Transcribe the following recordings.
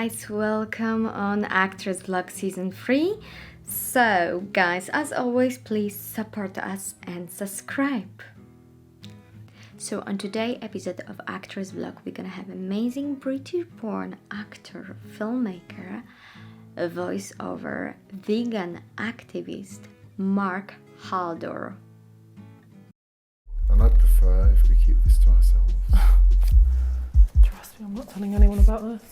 guys, welcome on Actors Vlog Season 3. So guys, as always, please support us and subscribe. So on today's episode of Actors Vlog, we're gonna have amazing British-born actor, filmmaker, a voiceover, vegan activist, Mark Haldor. And I prefer if we keep this to ourselves. Trust me, I'm not telling anyone about this.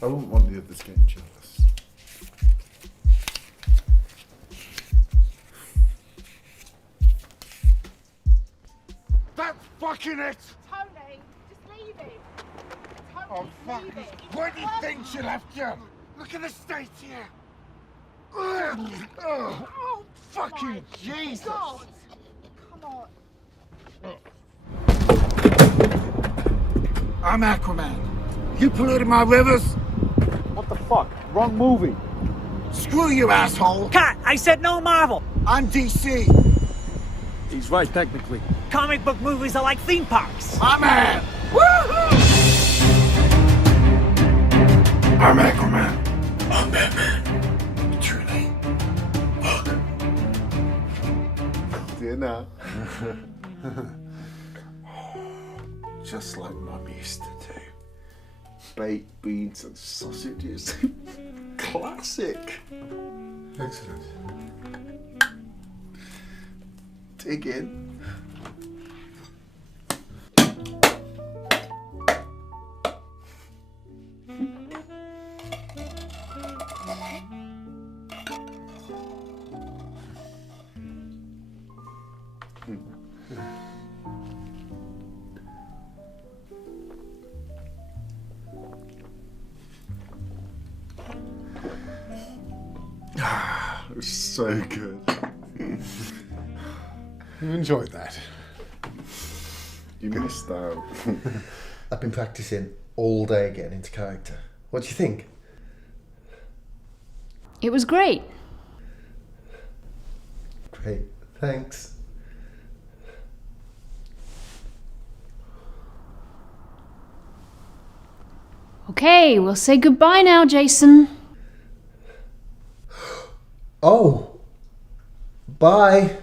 I wouldn't want the others getting jealous. That's fucking it! Tony, just leave it. Tony, Oh, fuck. leave it. Where do you think she left you? Look at the state here. Ugh. Oh, fucking my Jesus! God. Come on. I'm Aquaman. You polluted my rivers? What the fuck? Wrong movie. Screw you, asshole. Cut! I said no Marvel! I'm DC. He's right, technically. Comic book movies are like theme parks! My man. Woohoo! I'm Aquaman. I'm Batman. Truly. Fuck. Dinner. Just like Mum used to do. Baked beans and sausages. Classic. Excellent. Dig in. It was so good. You enjoyed that? You missed out. I've been practicing all day getting into character. What do you think? It was great. Great, thanks. Okay, we'll say goodbye now, Jason. Oh, bye.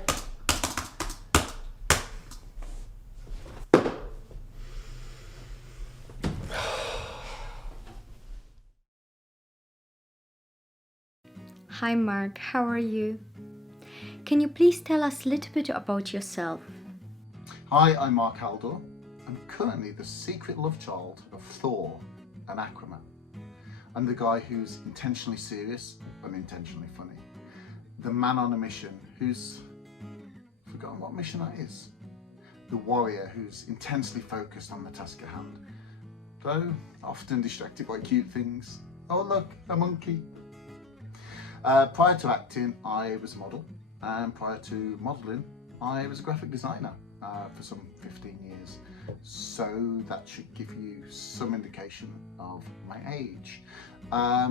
Hi Mark, how are you? Can you please tell us a little bit about yourself? Hi, I'm Mark Haldor. I'm currently the secret love child of Thor and Aquaman. I'm the guy who's intentionally serious, unintentionally funny. The man on a mission who's forgotten what mission that is. The warrior who's intensely focused on the task at hand, though often distracted by cute things. Oh look, a monkey. Prior to acting, I was a model, and prior to modelling, I was a graphic designer for some 15 years. So that should give you some indication of my age. I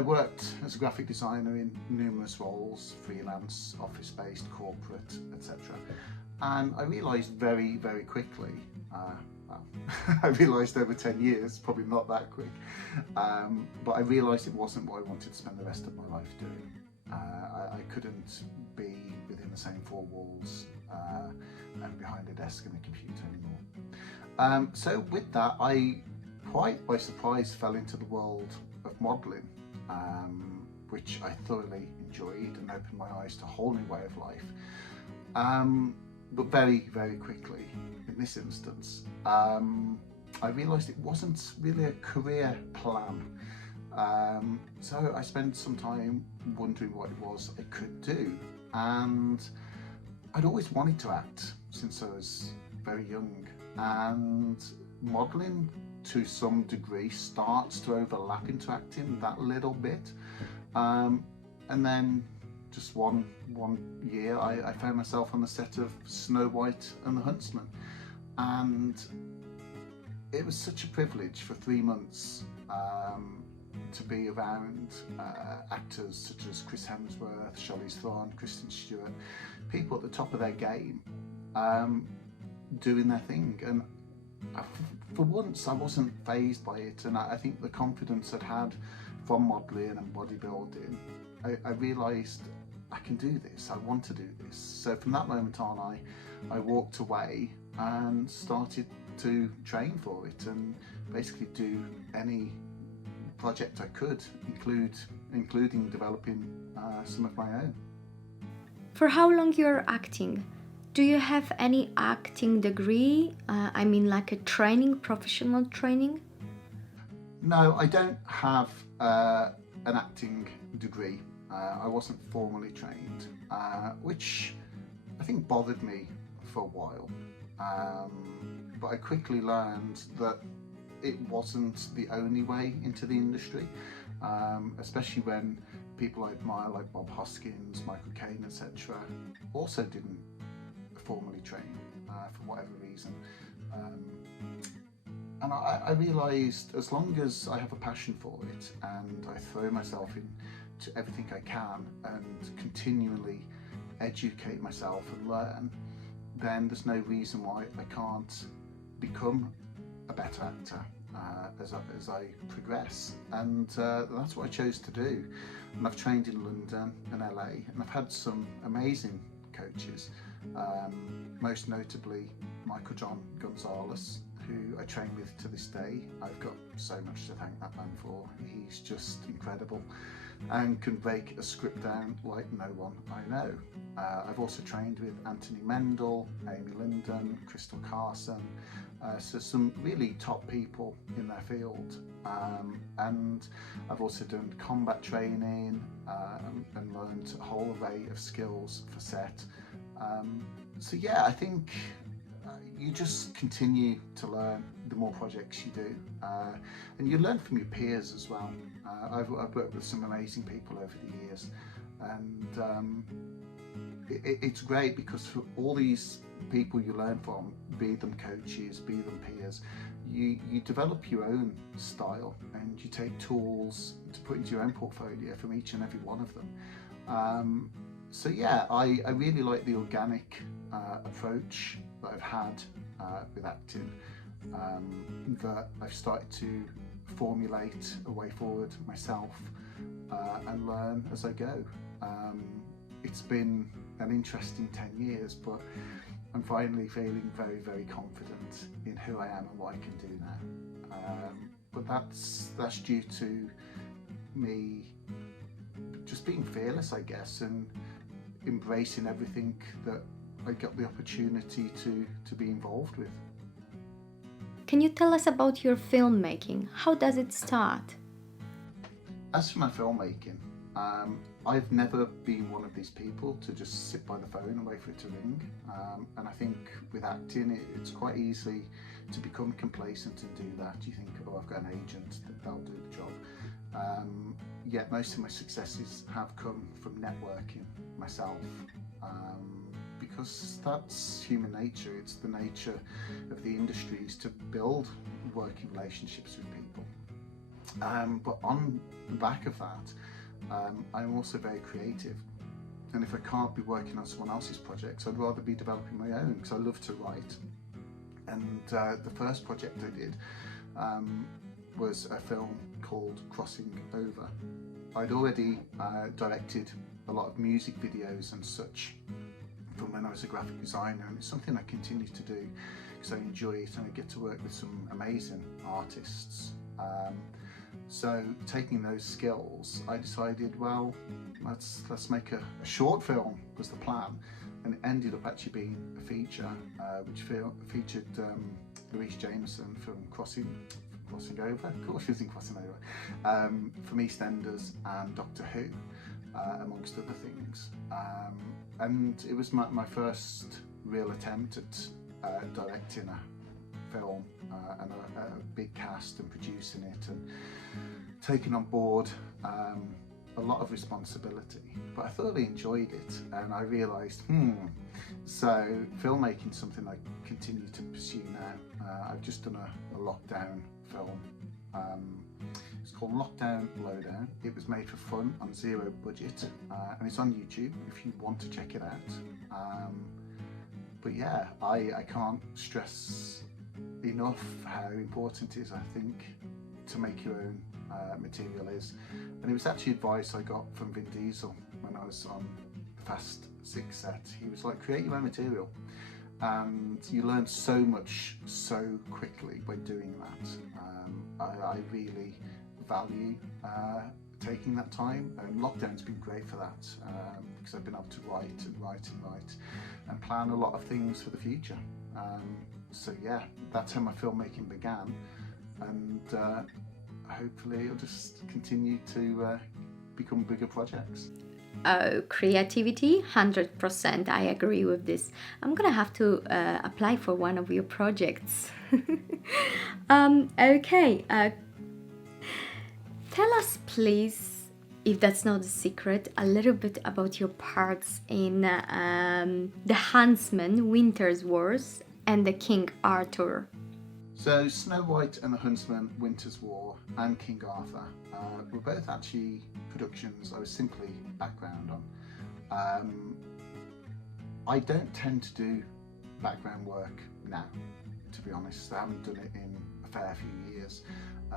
worked as a graphic designer in numerous roles, freelance, office-based, corporate, etc. And I realised very, very quickly, I realised over 10 years, probably not that quick, but I realised it wasn't what I wanted to spend the rest of my life doing. I couldn't be within the same four walls and behind a desk and a computer anymore. So with that, I quite by surprise fell into the world of modelling, which I thoroughly enjoyed and opened my eyes to a whole new way of life. But very, very quickly, in this instance, I realised it wasn't really a career plan. So I spent some time wondering what it was I could do. And I'd always wanted to act since I was very young. And modelling, to some degree, starts to overlap into acting that little bit. And then just one year I found myself on the set of Snow White and the Huntsman, and it was such a privilege for 3 months to be around actors such as Chris Hemsworth, Charlize Theron, Kristen Stewart, people at the top of their game, doing their thing. And for once I wasn't fazed by it, and I think the confidence I'd had from modelling and bodybuilding, I realised I can do this, I want to do this. So from that moment on I walked away and started to train for it and basically do any project I could, including developing some of my own. For how long you're acting? Do you have any acting degree? I mean like a training, professional training? No, I don't have an acting degree. I wasn't formally trained, which I think bothered me for a while. But I quickly learned that it wasn't the only way into the industry, especially when people I admire like Bob Hoskins, Michael Caine, etc. also didn't formally train for whatever reason. And I realised as long as I have a passion for it and I throw myself into everything I can and continually educate myself and learn, then there's no reason why I can't become a better actor as I progress. And that's what I chose to do. And I've trained in London and LA, and I've had some amazing coaches, most notably Michael John Gonzalez, who I train with to this day. I've got so much to thank that man for. He's just incredible and can break a script down like no one I know. I've also trained with Anthony Mendel, Amy Linden, Crystal Carson, so some really top people in their field. And I've also done combat training and learned a whole array of skills for set. So yeah, I think you just continue to learn the more projects you do, and you learn from your peers as well. I've worked with some amazing people over the years, and it's great because for all these people you learn from, be them coaches, be them peers, you develop your own style and you take tools to put into your own portfolio from each and every one of them. So yeah, I really like the organic approach that I've had with acting, that I've started to formulate a way forward myself and learn as I go. It's been an interesting 10 years, but I'm finally feeling very, very confident in who I am and what I can do now. But that's due to me just being fearless, I guess, and embracing everything that I got the opportunity to be involved with. Can you tell us about your filmmaking? How does it start? As for my filmmaking, I've never been one of these people to just sit by the phone and wait for it to ring. And I think with acting, it's quite easy to become complacent and do that. You think, oh, I've got an agent, they'll do the job. Yet most of my successes have come from networking myself. Because that's human nature. It's the nature of the industry is to build working relationships with people. But on the back of that, I'm also very creative. And if I can't be working on someone else's projects, I'd rather be developing my own because I love to write. And the first project I did was a film called Crossing Over. I'd already directed a lot of music videos and such from when I was a graphic designer, and it's something I continue to do because I enjoy it and I get to work with some amazing artists. So taking those skills, I decided, well, let's make a short film was the plan, and it ended up actually being a feature, which featured Louise Jameson from Crossing Over. Of course, she was in Crossing Over. From EastEnders and Doctor Who, amongst other things. And it was my first real attempt at directing a film and a big cast and producing it and taking on board a lot of responsibility. But I thoroughly enjoyed it, and I realised, so filmmaking is something I continue to pursue now. I've just done a lockdown film. It's called Lockdown Lowdown. It was made for fun on zero budget, and it's on YouTube if you want to check it out. But yeah, I can't stress enough how important it is, I think, to make your own material is. And it was actually advice I got from Vin Diesel when I was on the Fast 6 set. He was like, create your own material. And you learn so much so quickly by doing that. I really value taking that time, and lockdown's been great for that, because I've been able to write and plan a lot of things for the future. So yeah, that's how my filmmaking began, and hopefully it'll just continue to become bigger projects. Oh, creativity, 100%. I agree with this. I'm gonna have to apply for one of your projects. Okay. Tell us, please, if that's not a secret, a little bit about your parts in The Huntsman, Winter's Wars, and The King Arthur. So Snow White and the Huntsman, Winter's War, and King Arthur were both actually productions I was simply background on. I don't tend to do background work now, to be honest. I haven't done it in a fair few years,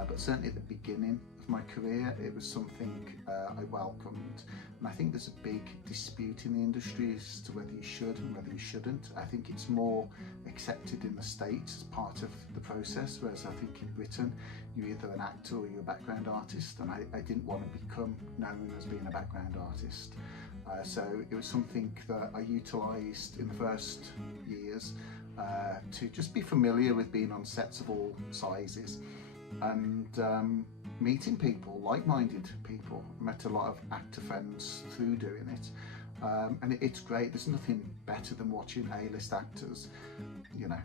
but certainly at the beginning of my career it was something I welcomed. And I think there's a big dispute in the industry as to whether you should and whether you shouldn't. I think it's more accepted in the States as part of the process, whereas I think in Britain you're either an actor or you're a background artist, and I didn't want to become known as being a background artist. So it was something that I utilised in the first years to just be familiar with being on sets of all sizes, and meeting people, like-minded people. I met a lot of actor friends through doing it, and it's great. There's nothing better than watching A-list actors, you know,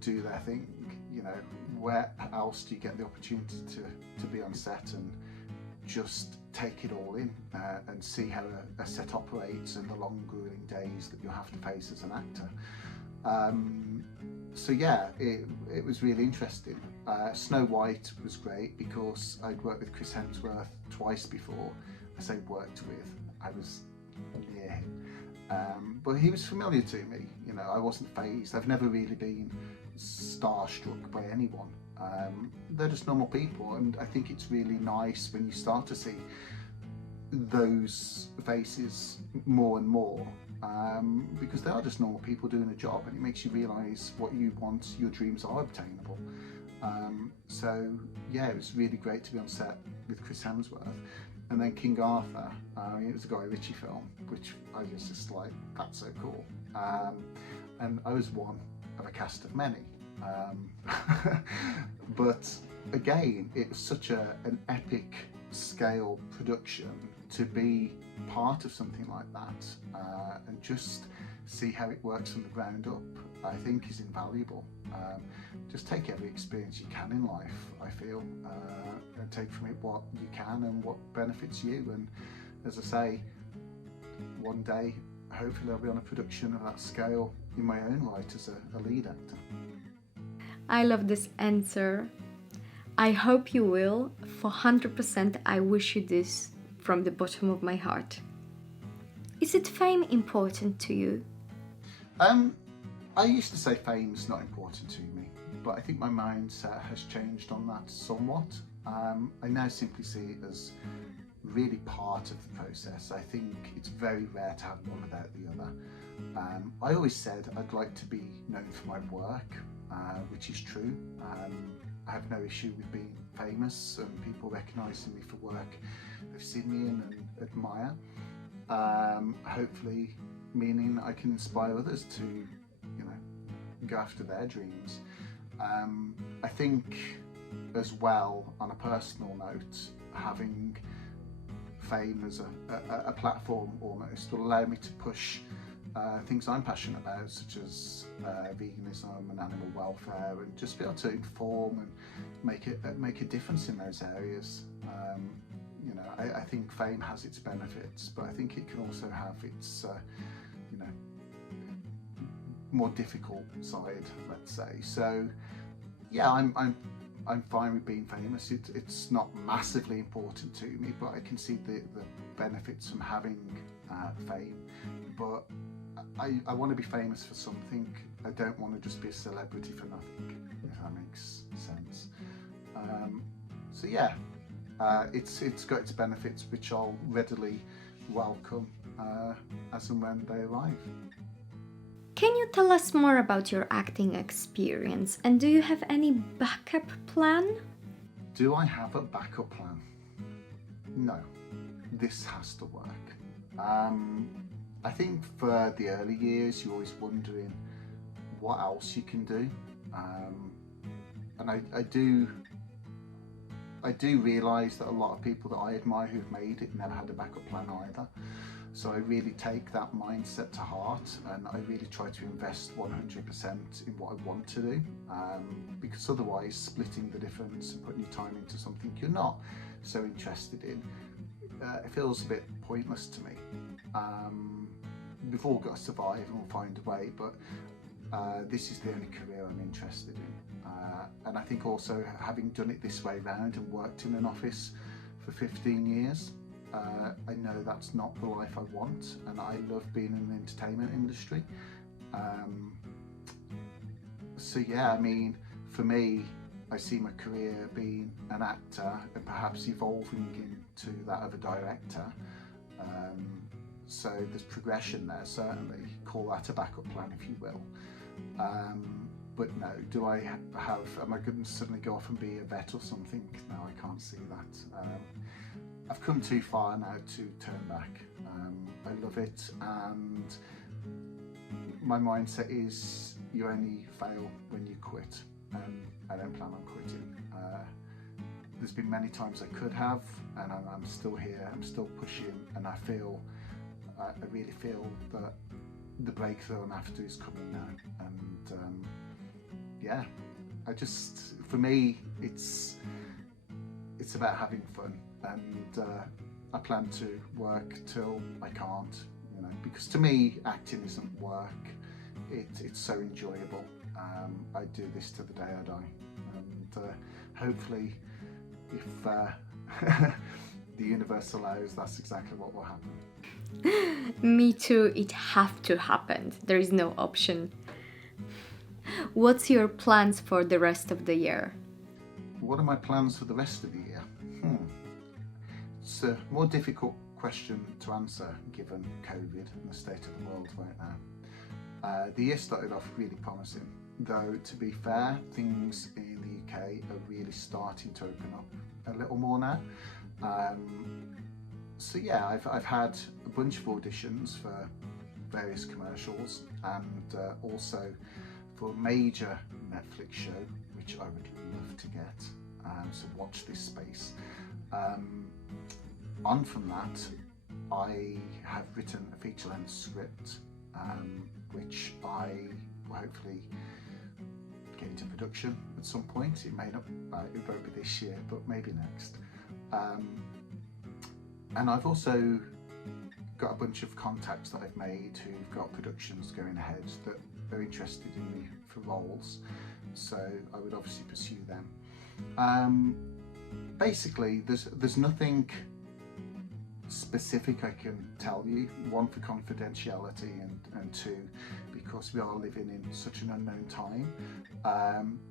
do their thing. You know, where else do you get the opportunity to be on set and just take it all in and see how a set operates and the long grueling days that you have to face as an actor. So yeah, it was really interesting. Snow White was great because I'd worked with Chris Hemsworth twice before. I say worked with, I was near him. But he was familiar to me, you know, I wasn't fazed. I've never really been starstruck by anyone. They're just normal people, and I think it's really nice when you start to see those faces more and more, because they are just normal people doing a job, and it makes you realise what you want, your dreams are obtainable. So yeah, it was really great to be on set with Chris Hemsworth. And then King Arthur, it was a Guy Ritchie film, which I was just like, that's so cool. And I was one of a cast of many. But again, it was such an epic scale production to be part of something like that, and just see how it works from the ground up, I think is invaluable. Just take every experience you can in life, I feel, and take from it what you can and what benefits you. And as I say, one day hopefully I'll be on a production of that scale in my own right as a lead actor. I love this answer. I hope you will. For 100%, I wish you this from the bottom of my heart. Is it fame important to you? I used to say fame's not important to me, but I think my mindset has changed on that somewhat. I now simply see it as really part of the process. I think it's very rare to have one without the other. I always said I'd like to be known for my work, which is true. I have no issue with being famous and people recognising me for work they've seen me in and admire. Hopefully meaning I can inspire others to, you know, go after their dreams. I think as well, on a personal note, having fame as a platform almost will allow me to push things I'm passionate about, such as veganism and animal welfare, and just be able to inform and make a difference in those areas. You know, I think fame has its benefits, but I think it can also have its you know, more difficult side, let's say. So yeah, I'm fine with being famous. It's not massively important to me, but I can see the benefits from having fame. But I want to be famous for something. I don't want to just be a celebrity for nothing, if if that makes sense. So yeah, it's got its benefits, which I'll readily welcome as and when they arrive. Can you tell us more about your acting experience, and do you have any backup plan? Do I have a backup plan? No, this has to work. I think for the early years you're always wondering what else you can do, and I do realise that a lot of people that I admire who've made it never had a backup plan either. So I really take that mindset to heart, and I really try to invest 100% in what I want to do, because otherwise splitting the difference and putting your time into something you're not so interested in, it feels a bit pointless to me. We've all got to survive and we'll find a way, but this is the only career I'm interested in. And I think also, having done it this way round and worked in an office for 15 years, I know that's not the life I want, and I love being in the entertainment industry. So yeah, I mean, for me, I see my career being an actor and perhaps evolving into that of a director. So there's progression there, certainly. Call that a backup plan, if you will. But no, do I have, am I going to suddenly go off and be a vet or something? No, I can't see that. I've come too far now to turn back. I love it, and my mindset is you only fail when you quit, and I don't plan on quitting. There's been many times I could have, and I'm still here, I'm still pushing, and I really feel that the breakthrough I'm after is coming now. And yeah, for me, it's about having fun, and I plan to work till I can't, you know, because to me acting isn't work, it's so enjoyable. I do this to the day I die, and hopefully if the universe allows, that's exactly what will happen. Me too, it have to happen, there is no option. What's your plans for the rest of the year? What are my plans for the rest of the year? It's a more difficult question to answer given COVID and the state of the world right now. The year started off really promising, though to be fair, things in the UK are really starting to open up a little more now. So yeah, I've had a bunch of auditions for various commercials, and also for a major Netflix show, which I would love to get, so watch this space. On from that, I have written a feature-length script, which I will hopefully get into production at some point. It may not, it won't be this year, but maybe next. And I've also got a bunch of contacts that I've made who've got productions going ahead that are interested in me for roles, so I would obviously pursue them. Basically, there's nothing specific I can tell you, one for confidentiality, and two because we are living in such an unknown time,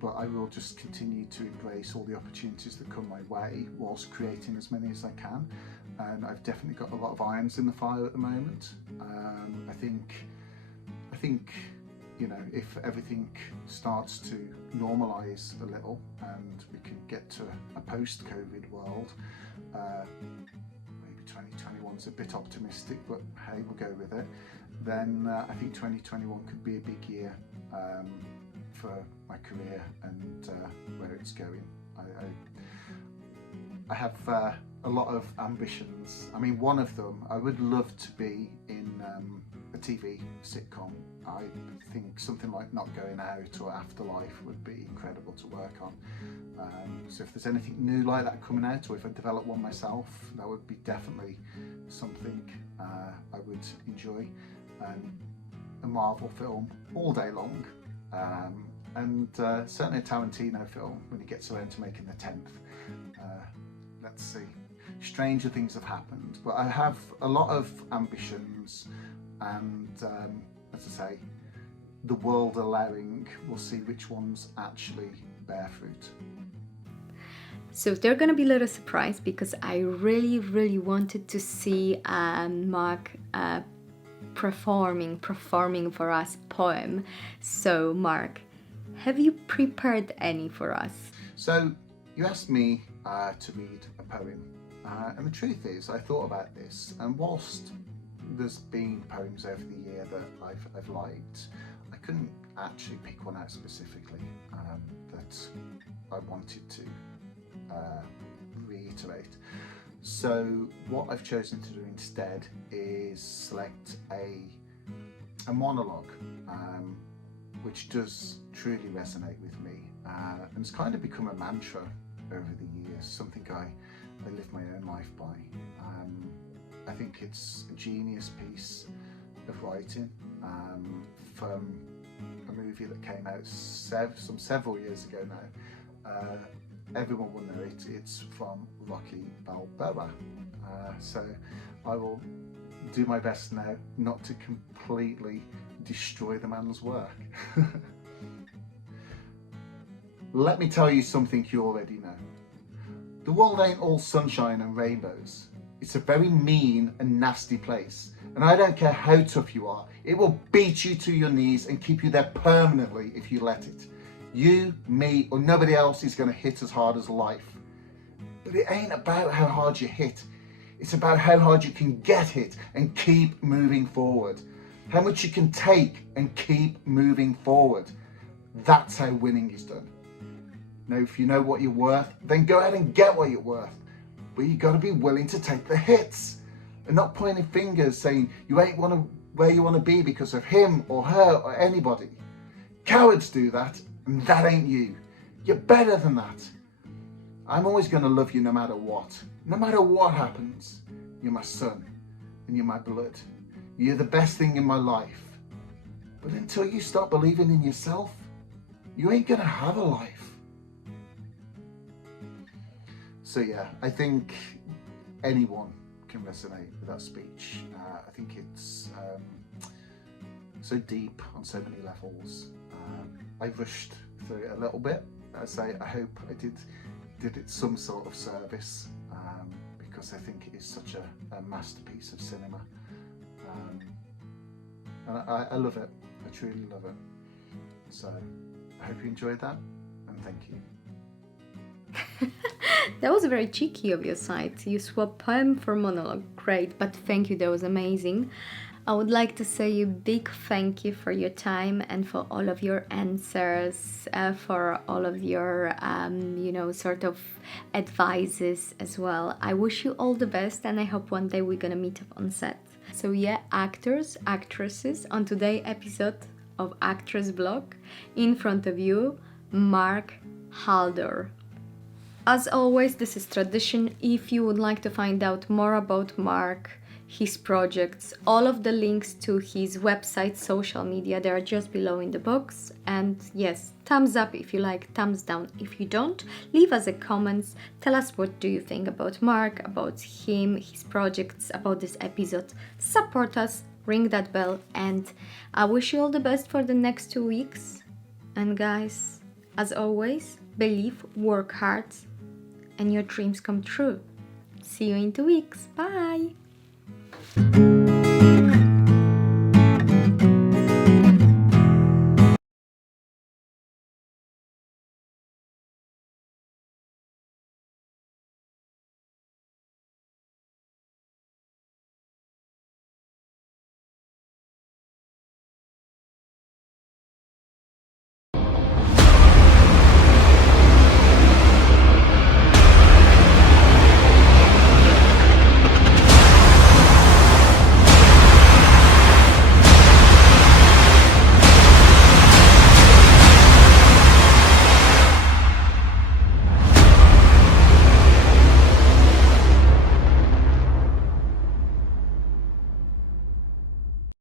but I will just continue to embrace all the opportunities that come my way whilst creating as many as I can, and I've definitely got a lot of irons in the fire at the moment. I think you know, if everything starts to normalise a little and we can get to a post-COVID world, maybe 2021's a bit optimistic, but hey, we'll go with it, then I think 2021 could be a big year for my career and where it's going. I have a lot of ambitions. I mean, one of them, I would love to be in a TV sitcom. I think something like Not Going Out or Afterlife would be incredible to work on. So if there's anything new like that coming out, or if I develop one myself, that would be definitely something I would enjoy. A Marvel film all day long, and certainly a Tarantino film when he gets around to making the 10th. Let's see. Stranger things have happened, but I have a lot of ambitions, and as I say, the world allowing, we'll see which ones actually bear fruit. So they're gonna be a little surprised because I really wanted to see Mark performing for us poem. So Mark, have you prepared any for us? So you asked me to read a poem, and the truth is I thought about this, and whilst there's been poems over the year that I've liked, I couldn't actually pick one out specifically that I wanted to reiterate. So what I've chosen to do instead is select a monologue which does truly resonate with me, and it's kind of become a mantra over the years, something I live my own life by. I think it's a genius piece of writing from a movie that came out several years ago now. Everyone will know it. It's from Rocky Balboa. So I will do my best now not to completely destroy the man's work. Let me tell you something you already know. The world ain't all sunshine and rainbows. It's a very mean and nasty place. And I don't care how tough you are, it will beat you to your knees and keep you there permanently if you let it. You, me, or nobody else is going to hit as hard as life. But it ain't about how hard you hit. It's about how hard you can get hit and keep moving forward. How much you can take and keep moving forward. That's how winning is done. Now, if you know what you're worth, then go out and get what you're worth. But you got to be willing to take the hits and not pointing fingers saying you ain't where you want to be because of him or her or anybody. Cowards do that, and that ain't you. You're better than that. I'm always going to love you no matter what. No matter what happens. You're my son and you're my blood. You're the best thing in my life. But until you start believing in yourself, you ain't going to have a life. So yeah, I think anyone can resonate with that speech. I think it's so deep on so many levels. I rushed through it a little bit. I hope I did it some sort of service because I think it is such a masterpiece of cinema. And I love it. I truly love it. So I hope you enjoyed that, and thank you. That was very cheeky of your side. You swapped poem for monologue. Great, but thank you, that was amazing. I would like to say a big thank you for your time and for all of your answers, for all of your, sort of advices as well. I wish you all the best, and I hope one day we're gonna meet up on set. So yeah, actors, actresses, on today's episode of Actress Blog, in front of you, Mark Haldor. As always, this is tradition. If you would like to find out more about Mark, his projects, all of the links to his website, social media, they are just below in the box. And yes, thumbs up if you like, thumbs down if you don't. Leave us a comments. Tell us what do you think about Mark, about him, his projects, about this episode. Support us, ring that bell, and I wish you all the best for the next 2 weeks. And guys, as always, believe, work hard, and your dreams come true. See you in 2 weeks. Bye!